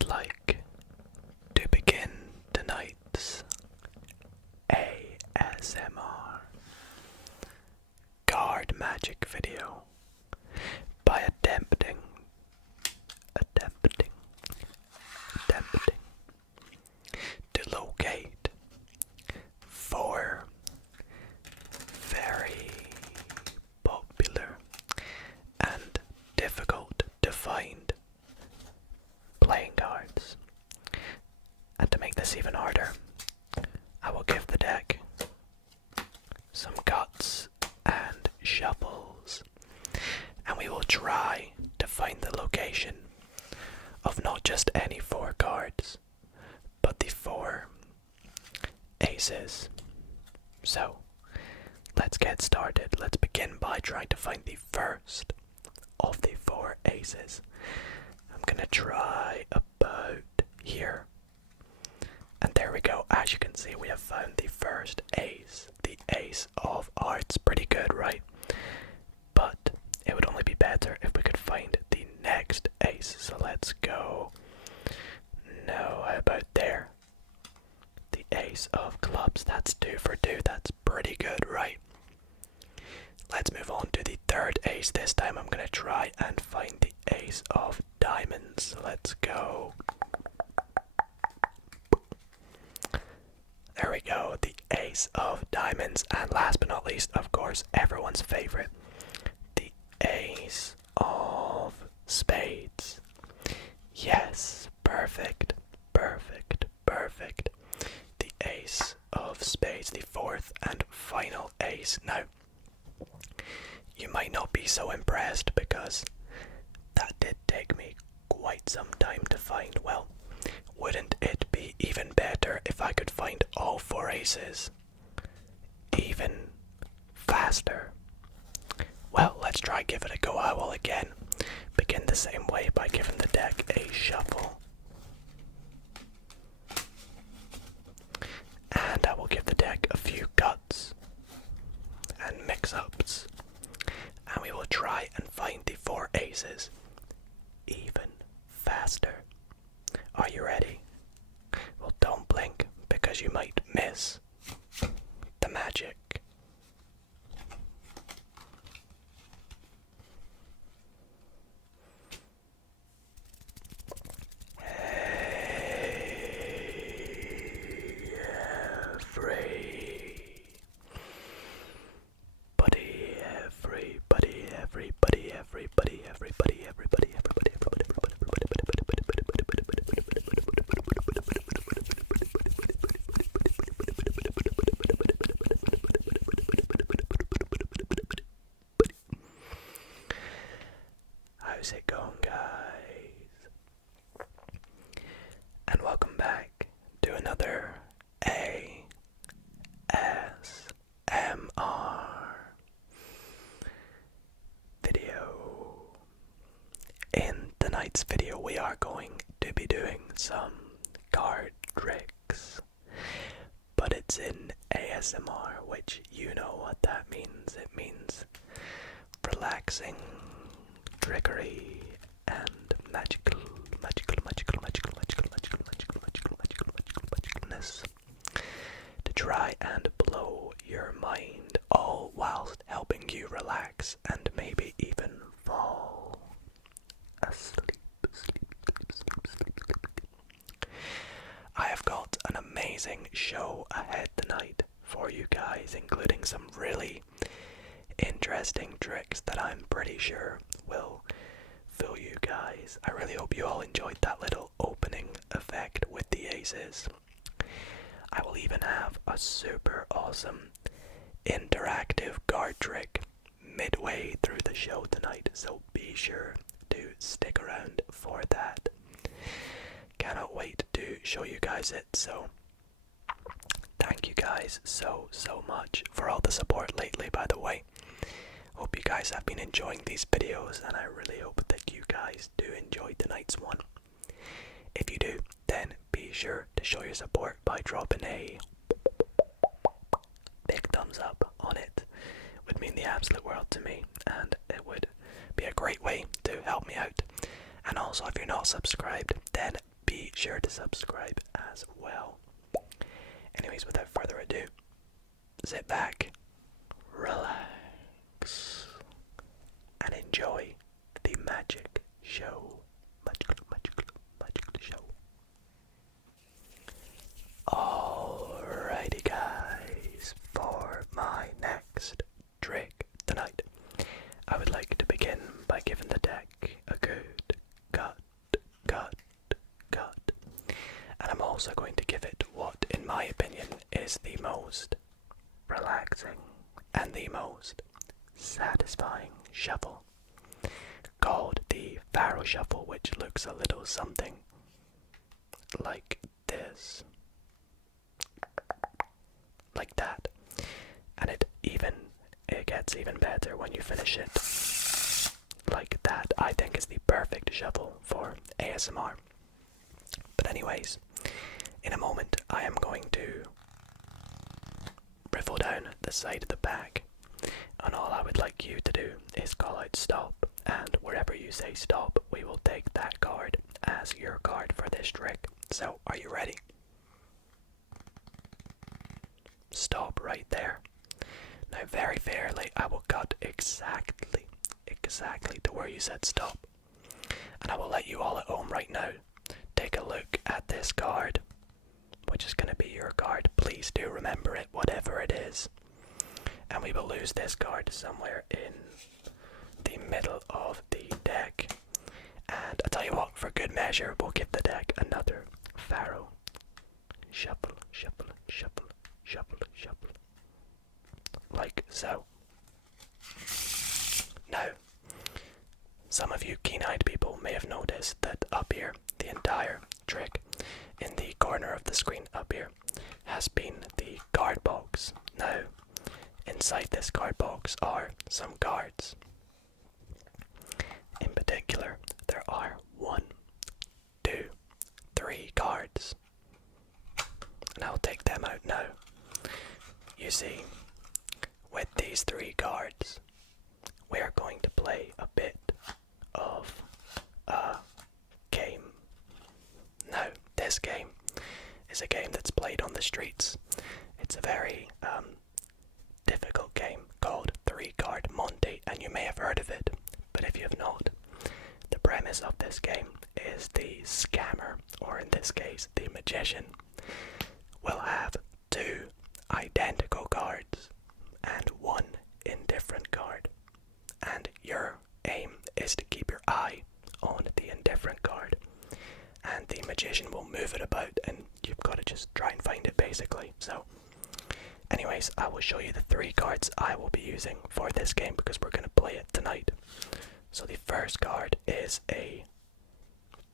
I'd like to begin tonight's ASMR card magic video by attempting to locate 4 very popular and difficult to find playing cards. And to make this even harder, I will give the deck some guts and shuffles, and we will try to find the location of not just any 4 cards, but the 4 aces. So, let's get started. Let's begin by trying to find the first of the 4 aces. I'm gonna try about here. And there we go. As you can see, we have found the first ace. The ace of hearts. Pretty good, right? But it would only be better if we could find the next ace. So let's go. No, how about there? The ace of clubs. That's 2 for 2. That's pretty good, right? Let's move on to the third ace. This time I'm going to try and find the ace of diamonds. Let's go. There we go, the ace of diamonds. And last but not least, of course, everyone's favorite, the ace of spades. Yes, perfect. The ace of spades, the 4th and final ace. Now, you might not be so impressed because that did take me quite some time to find. Well, wouldn't it be even better if I could find all 4 aces even faster? Well, let's try give it a go. I will again begin the same way by giving the deck a shuffle. And I will give the deck a few guts and mix-ups. And we will try and find the 4 aces even faster. Are you ready? Well, don't blink because you might miss the magic. How's it going, guys? And welcome back to another ASMR video. In tonight's video, we are going to be doing some card tricks, but it's in ASMR, which you know what that means. It means relaxing, trickery, and magicalness to try and blow your mind, all whilst helping you relax and maybe even fall asleep. I have got an amazing show ahead tonight for you guys, including some really interesting tricks that I'm pretty sure will fill you guys. I really hope you all enjoyed that little opening effect with the aces. I will even have a super awesome interactive card trick midway through the show tonight, so be sure to stick around for that. Cannot wait to show you guys it. So thank you guys so much for all the support lately, by the way. Hope you guys have been enjoying these videos, and I really hope that you guys do enjoy tonight's one. If you do, then be sure to show your support by dropping a big thumbs up on it. It would mean the absolute world to me, and it would be a great way to help me out. And also, if you're not subscribed, then be be sure to subscribe as well. Anyways, without further ado, sit back, relax, and enjoy the magic show. Magical show. Alrighty guys, for my next trick tonight, I would like to begin by giving the deck a good cut. And I'm also going to give it what, in my opinion, is the most relaxing and the most satisfying shuffle, called the Pharaoh Shuffle, which looks a little something like this. Like that. And it gets even better when you finish it like that. I think is the perfect shuffle for ASMR. But anyways, in a moment I am going to riffle down the side of the pack, and all I would like you to do is call out stop, and wherever you say stop, we will take that card as your card for this trick. So, are you ready? Stop right there. Now very fairly, I will cut exactly to where you said stop. And I will let you all at home right now take a look at this card, which is going to be your card. Please do remember it, whatever it is. And we will lose this card somewhere in the middle of the deck. And I tell you what, for good measure, we'll give the deck another Pharaoh Shuffle. Like so. Now, some of you keen-eyed people may have noticed that up here, the entire trick, in the corner of the screen up here, has been the card box. Now, inside this card box are some cards. In particular, there are 1, 2, 3 cards. And I'll take them out now. You see, with these 3 cards, we are going to play a bit of a game. Now, this game is a game that's played on the streets. It's a very difficult game called 3-Card Monte, and you may have heard of it, but if you have not, the premise of this game is the scammer, or in this case, the magician, will have 2 identical cards and 1 indifferent card. And your aim is to keep your eye on the indifferent card. And the magician will move it about and you've got to just try and find it basically. So, anyways, I will show you the 3 cards I will be using for this game because we're going to play it tonight. So the first card is a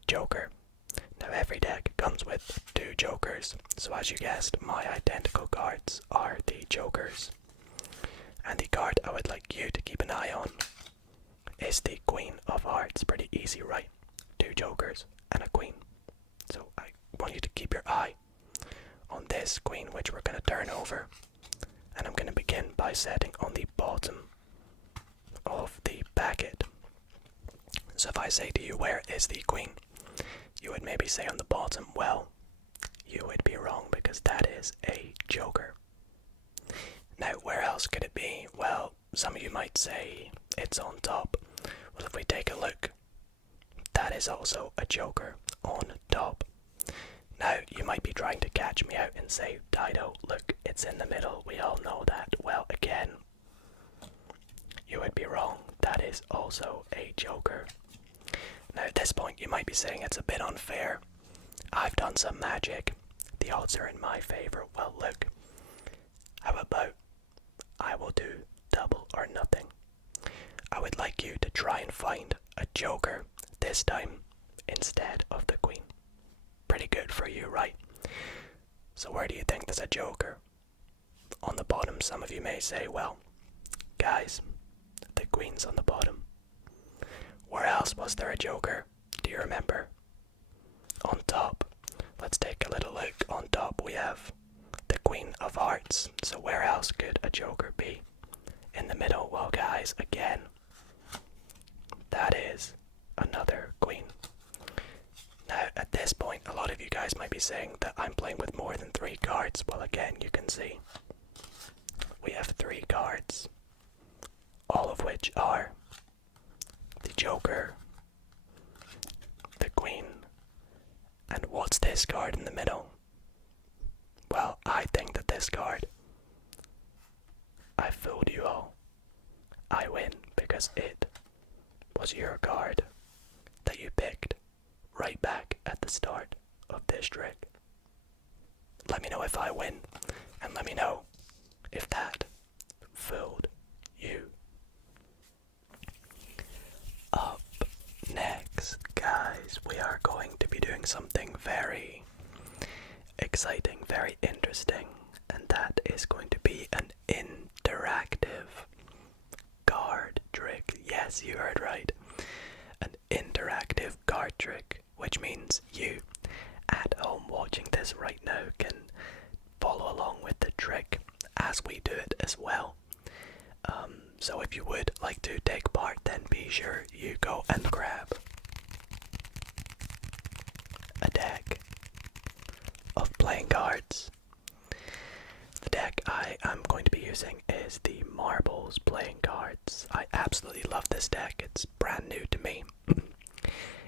Joker. Now every deck comes with 2 Jokers, so as you guessed, my identical cards are the Jokers. And the card I would like you to keep an eye on is the Queen of Hearts. Pretty easy, right? 2 Jokers and a Queen. So I want you to keep your eye on this Queen, which we're going to turn over. And I'm going to begin by setting on the bottom of the packet. So if I say to you, where is the Queen? You would maybe say on the bottom. Well, you would be wrong because that is a Joker. Now, where else could it be? Well, some of you might say it's on top. Well, if we take a look, that is also a Joker on top. Now, you might be trying to catch me out and say, Dido, look, it's in the middle. We all know that. Well, again, you would be wrong. That is also a Joker. Now, at this point, you might be saying it's a bit unfair. I've done some magic. The odds are in my favor. Well, look, how about I will do double or nothing. I would like you to try and find a Joker this time instead of the Queen. Pretty good for you, right? So where do you think there's a Joker? On the bottom, some of you may say, well, guys, the Queen's on the bottom. Where else was there a Joker? Do you remember? On top. Let's take a little look. On top we have the Queen of Hearts. So where else could a Joker be? In the middle, well guys, again, that is another Queen. Now at this point, a lot be saying that I'm playing with more than 3 cards. Well, again, you can see we have 3 cards, all of which are the Joker, the Queen, and what's this card in the middle? Well, I think that this card, I fooled you all. I win because it was your card that you picked right back at the start of this trick. Let me know if I win, and let me know if that fooled you. Up next, guys, we are going to be doing something very exciting, very interesting, and that is going to be an interactive card trick. Yes, you heard right. An interactive card trick, which means you at home watching this right now can follow along with the trick as we do it as well. So if you would like to take part, then be sure you go and grab a deck of playing cards. The deck I am going to be using is the Marbles playing cards. I absolutely love this deck. It's brand new to me.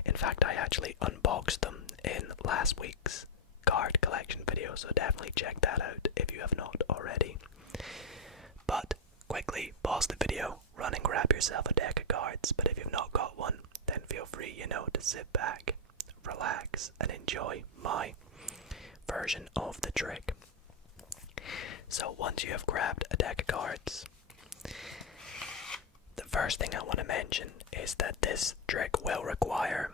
In fact, I actually unboxed them in last week's card collection video, so definitely check that out if you have not already. But quickly pause the video, run and grab yourself a deck of cards, but if you've not got one, then feel free, to sit back, relax, and enjoy my version of the trick. So once you have grabbed a deck of cards, the first thing I want to mention is that this trick will require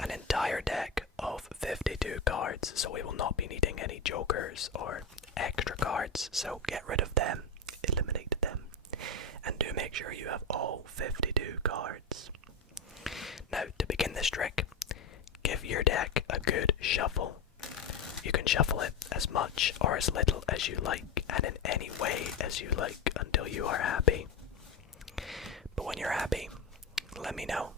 an entire deck of 52 cards, so we will not be needing any jokers or extra cards, so get rid of them, eliminate them, and do make sure you have all 52 cards. Now, to begin this trick, give your deck a good shuffle. You can shuffle it as much or as little as you like, and in any way as you like until you are happy. But when you're happy, let me know.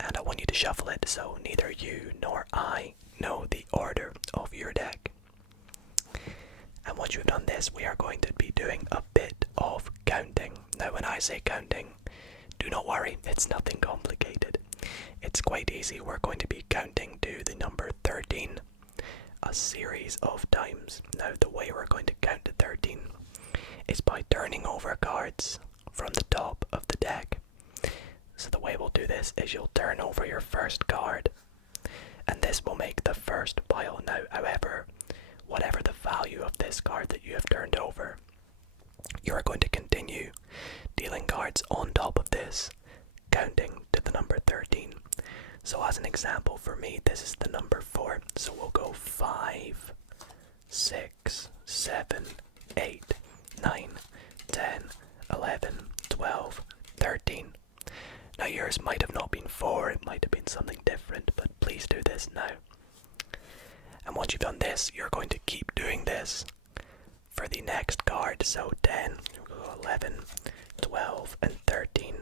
And I want you to shuffle it so neither you nor I know the order of your deck. And once you've done this, we are going to be doing a bit of counting. Now, when I say counting, do not worry, it's nothing complicated. It's quite easy. We're going to be counting to the number 13 a series of times. Now, the way we're going to count to 13 is by turning over cards from the top of the deck. So the way we'll do this is you'll turn over your first card, and this will make the first pile. Now, however, whatever the value of this card that you have turned over, you are going to continue dealing cards on top of this, counting to the number 13. So as an example, for me, this is the number 4. So we'll go 5, 6, 7, 8, 9, 10, 11, 12, 13. Now yours might have not been 4, it might have been something different, but please do this now. And once you've done this, you're going to keep doing this for the next card. So 10, 11, 12, and 13.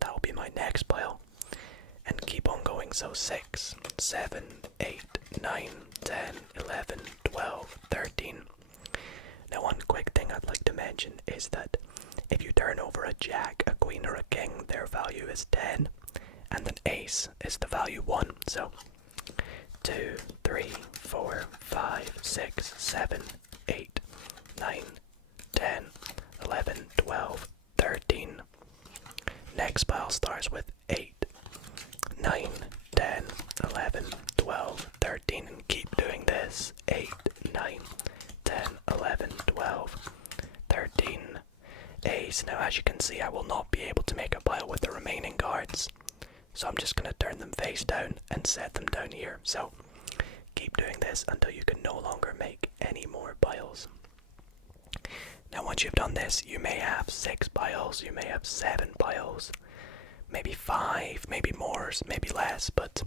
That will be my next pile. And keep on going, so 6, 7, 8, 9, 10, 11, 12, 13. Now one quick thing I'd like to mention is that if you turn over a jack, a queen, or a king, their value is 10, and an ace is the value 1. So 2, 3, 4, 5, 6, 7, 8, 9, 10, 11, 12, 13. Next pile starts with 8, 9, 10, 11, 12, 13, and keep doing this. 8, 9, 10, 11, 12, 13. Ace. Now, as you can see, I will not be able to make a pile with the remaining cards, so I'm just going to turn them face down and set them down here. So keep doing this until you can no longer make any more piles. Now, once you've done this, you may have 6 piles, you may have 7 piles, maybe 5, maybe more, maybe less, but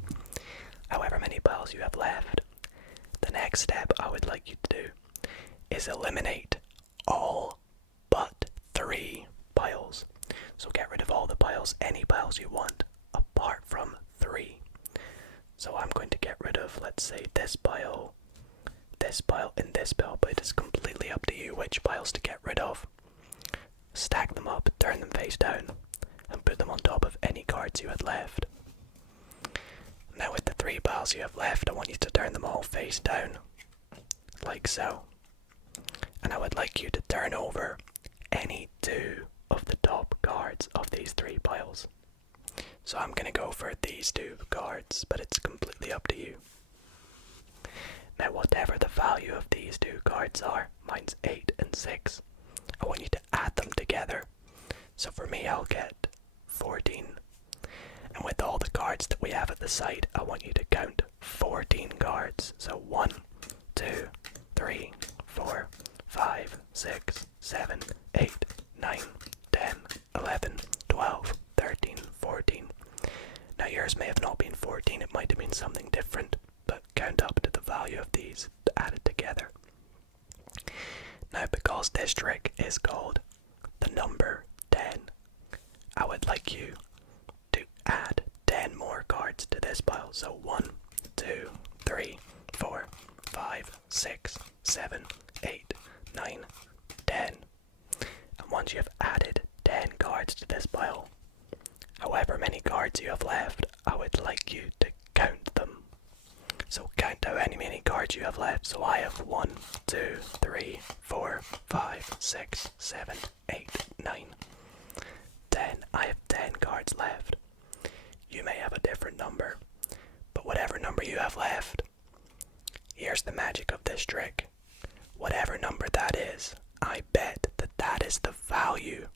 however many piles you have left, the next step I would like you to do is eliminate all but 3 piles. So get rid of all the piles, any piles you want, apart from 3. So I'm going to get rid of, let's say, this pile, and this pile, but it is completely up to you which piles to get rid of. Stack them up, turn them face down, and put them on top of any cards you had left. Now with the 3 piles you have left, I want you to turn them all face down, like so. And I would like you to turn over any 2 of the top cards of these 3 piles. So I'm going to go for these 2 cards, but it's completely up to you. Now whatever the value of these 2 cards are, mine's 8 and 6, I want you to add them together. So for me, I'll get 14. And with all the cards that we have at the side, I want you to count 14 cards. So 1, 2, 3, 4, 5, 6, 7, 8, 9, 10, 11, 12, 13, 14. Now yours may have not been 14, it might have been something different, but count up to the value of these added together. Now because this trick is called the number 10, I would like you to add 10 more cards to this pile. So 1, 2, 3, 4, 5, 6, 7, 8, 9, 10. And once you have added 10 cards to this pile, however many cards you have left, I would like you to count them. So count out any many cards you have left. So I have 1, 2, 3, 4, 5, 6, 7, 8, 9, 10. I have 10 cards left. You may have a different number, but whatever number you have left, here's the magic of this trick. Whatever number that is, I bet that that is the value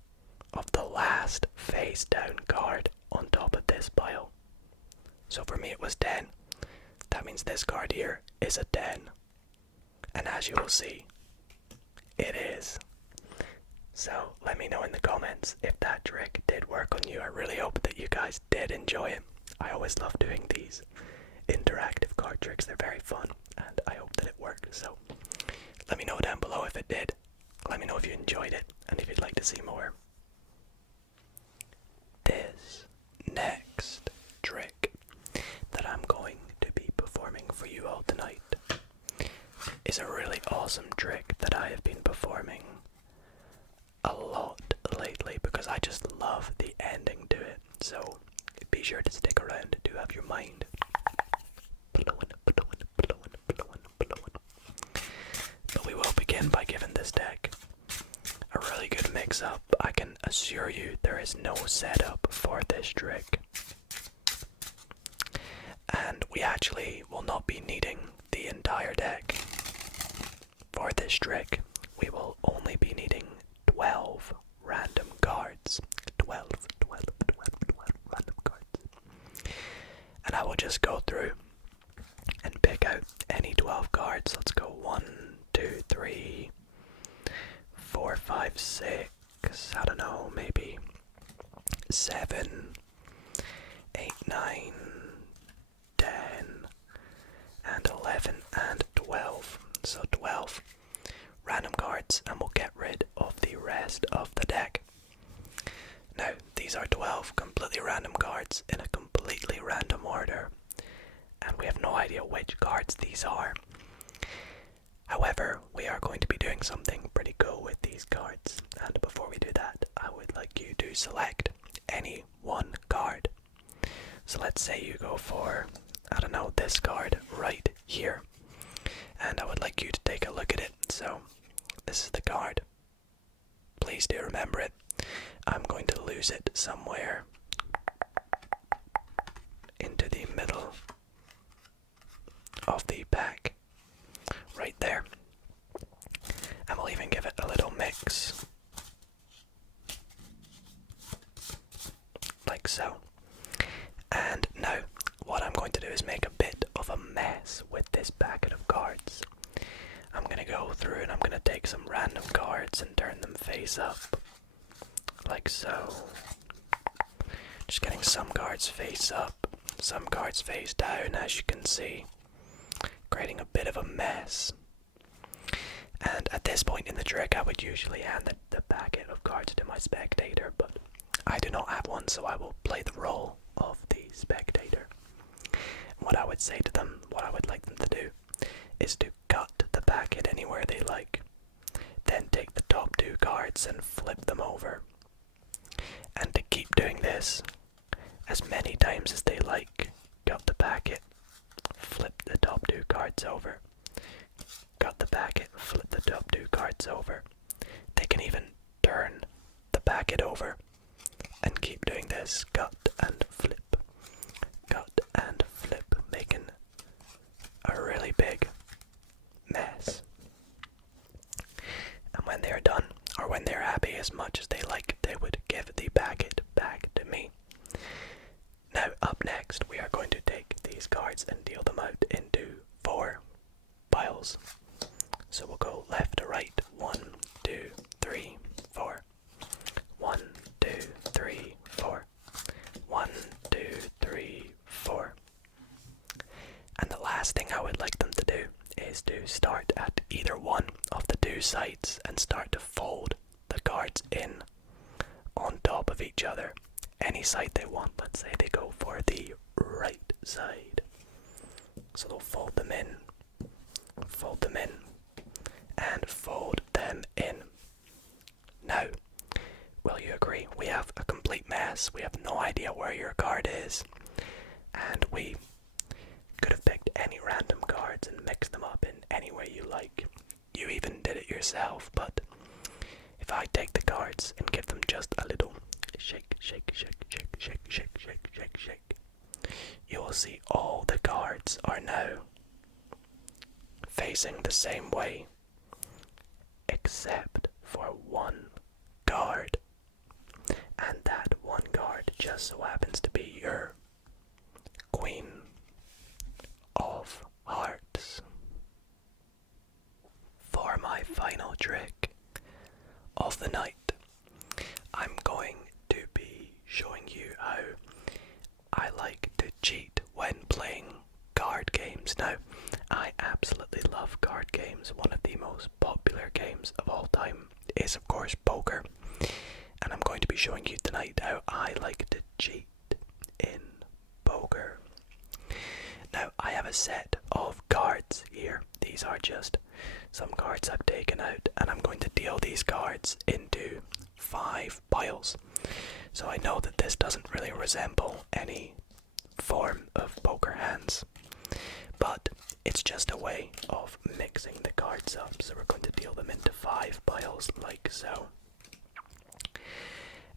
of the last face down card on top of this pile. So for me it was 10. That means this card here is a 10. And as you will see, it is. So let me know in the comments if that trick did work on you. I really hope that you guys did enjoy it. I always love doing these interactive card tricks. They're very fun and I hope that it worked. So let me know down below if it did. Let me know if you enjoyed it and if you'd like to see more. This next trick that I'm going to be performing for you all tonight is a really awesome trick that I have been performing a lot lately because I just love the ending to it. So be sure to stick around to have your mind blowing. But we will begin by giving this deck a really good mix up. I can assure you there is no setup for this trick. And we actually will not be needing the entire deck for this trick. We will only be needing 12 random cards. 12 random cards. And I will just go through and pick out any 12 cards. Let's go 1, 2, 3, 4, 5, 6, I don't know, maybe 7, 8, 9, 10, and 11, and 12. So 12 random cards, and we'll get rid of the rest of the deck. Now, these are 12 completely random cards in a completely random order, and we have no idea which cards these are. However, we are going to be doing something pretty cool with these cards, and before we do that, I would like you to select any one card. So let's say you go for, I don't know, this card right here, and I would like you to take a look at it. So this is the card. Please do remember it. I'm going to lose it somewhere into the middle of the pack, right there. And we'll even give it a little mix, like so. And now, what I'm going to do is make a bit of a mess with this packet of cards. I'm going to go through and I'm going to take some random cards and turn them face up, like so. Just getting some cards face up, some cards face down, as you can see, creating a bit of a mess. And at this point in the trick, I would usually hand the packet of cards to my spectator, but I do not have one, so I will play the role of the spectator. What I would would say to them, what I would like them to do, is to cut the packet anywhere they like. Then take the top 2 cards and flip them over. And to keep doing this as many times as they like. Cut the packet, flip the top 2 cards over. Cut the packet, flip the top 2 cards over. They can even turn the packet over and keep doing this. Cut and flip, making a really big mess. And when they're done, or when they're happy as much as they like, they would give the packet back to me. Now, up next, we are going to take these cards and deal them out into 4 piles. So we'll go left to right. 1, 2, 3, 4. 1, 2, 3, 4. 1, 2, 3, 4. And the last thing I would like them to do is to start at either one of the 2 sides and start to fold the cards in on top of each other. Any side they want. Let's say they go for the right side. So they'll fold them in, and fold them in. Now, will you agree? We have a complete mess. We have no idea where your card is. And we could have picked any random cards and mixed them up in any way you like. You even did it yourself, but if I take the cards and give them just a little shake, you will see all the cards are now facing the same way, except for one card. And that one card just so happens to be your Queen of Hearts. For my final trick of the night, I'm going to be showing you how I like to cheat when playing card games. Now, I absolutely love card games. One of the most popular games of all time is, of course, poker. And I'm going to be showing you tonight how I like to cheat in poker. Now, I have a set of cards here. These are just some cards I've taken out, and I'm going to deal these cards into 5 piles. So I know that this doesn't really resemble any form of poker hands, but it's just a way of mixing the cards up. So we're going to deal them into 5 piles like so.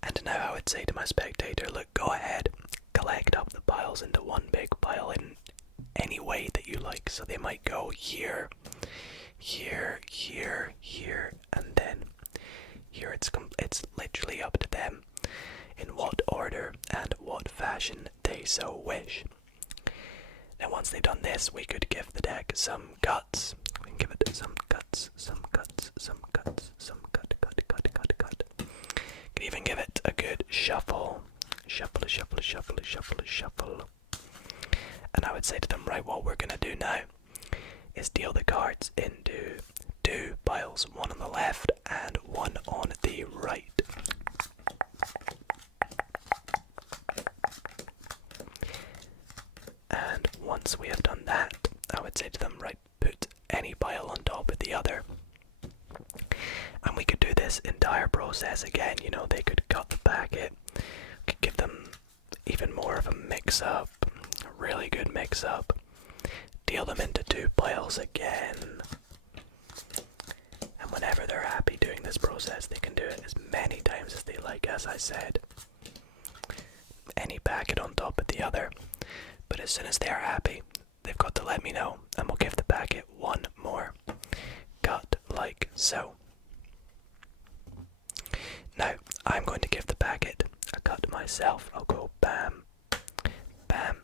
And now I would say to my spectator, look, go ahead, collect up the piles into one big pile in any way that you like. So they might go here, here, here, here, and then here. It's literally up to them in what order and what fashion they so wish. Now once they've done this, we could give the deck some cuts. We can give it some cuts, some cuts, some cuts, some cut. Could even give it a good shuffle. Shuffle. And I would say to them, right, what we're gonna do now is deal the cards into 2 piles, one on the left and one on the right. And once we have done that, I would say to them, right, put any pile on top of the other. And we could do this entire process again. You know, they could cut the packet, could give them even more of a mix-up, a really good mix-up, deal them into 2 piles again. And whenever they're happy doing this process, they can do it as many times as they like, as I said. Any packet on top of the other. But as soon as they are happy, they've got to let me know, and we'll give the packet one more cut, like so. Now, I'm going to give the packet a cut myself. I'll go bam, bam.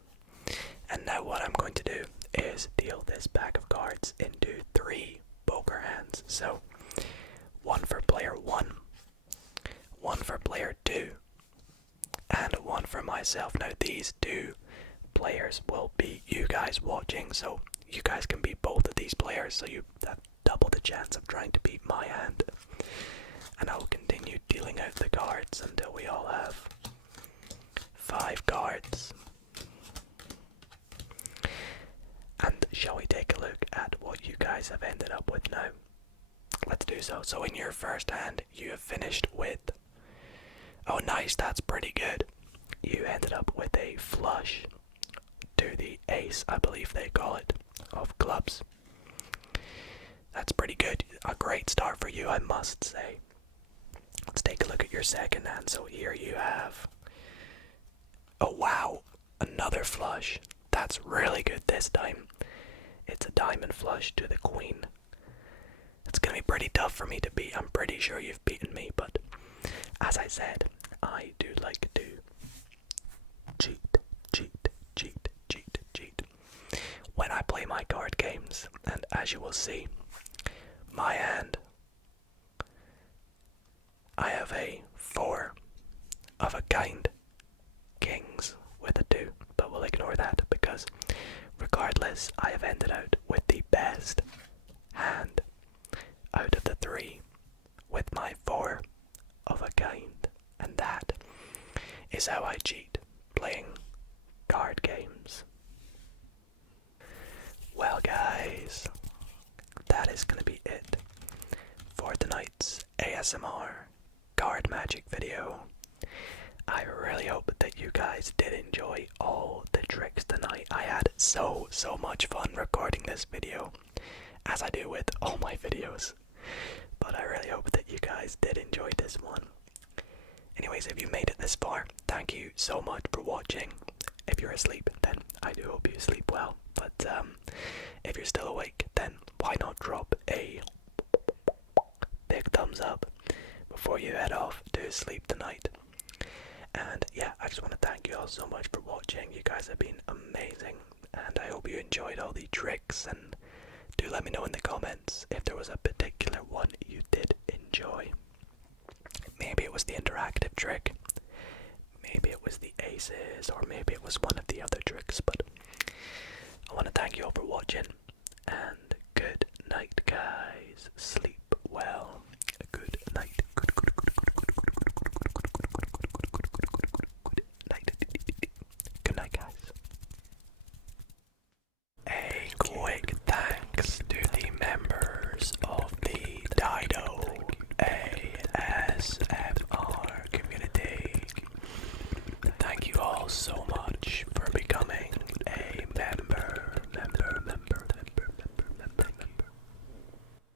And now what I'm going to do is deal this pack of cards into 3 poker hands. So, one for player 1, one for player 2, and one for myself. Now these 2 players will be you guys watching, so you guys can be both of these players, so you have double the chance of trying to beat my hand. And I will continue dealing out the cards until we all have 5 cards. shall we take a look at what you guys have ended up with now? Let's do so. So in your first hand, you have finished with... Oh nice, that's pretty good. You ended up with a flush to the ace, I believe they call it, of clubs. That's pretty good. A great start for you, I must say. Let's take a look at your second hand. So here you have... Oh wow, another flush. That's really good this time. It's a diamond flush to the queen. It's gonna be pretty tough for me to beat. I'm pretty sure you've beaten me, but as I said, I do like to cheat when I play my card games. And as you will see, my hand, I have a 4 of a kind, kings with a 2, but we'll ignore that because regardless, I have ended out with the best hand out of the 3 with my 4 of a kind, and that is how I cheat playing card games. Well guys, that is gonna be it for tonight's ASMR card magic video. I really hope that you guys did enjoy all the tricks tonight. I had so much fun recording this video, as I do with all my videos. But I really hope that you guys did enjoy this one. Anyways, if you made it this far, thank you so much for watching. If you're asleep, then I do hope you sleep well. But if you're still awake, then why not drop a big thumbs up before you head off to sleep tonight. And yeah, I just want to thank you all so much for watching. You guys have been amazing, and I hope you enjoyed all the tricks. And do let me know in the comments if there was a particular one you did enjoy. Maybe it was the interactive trick, maybe it was the aces, or maybe it was one of the other tricks. But I want to thank you all for watching,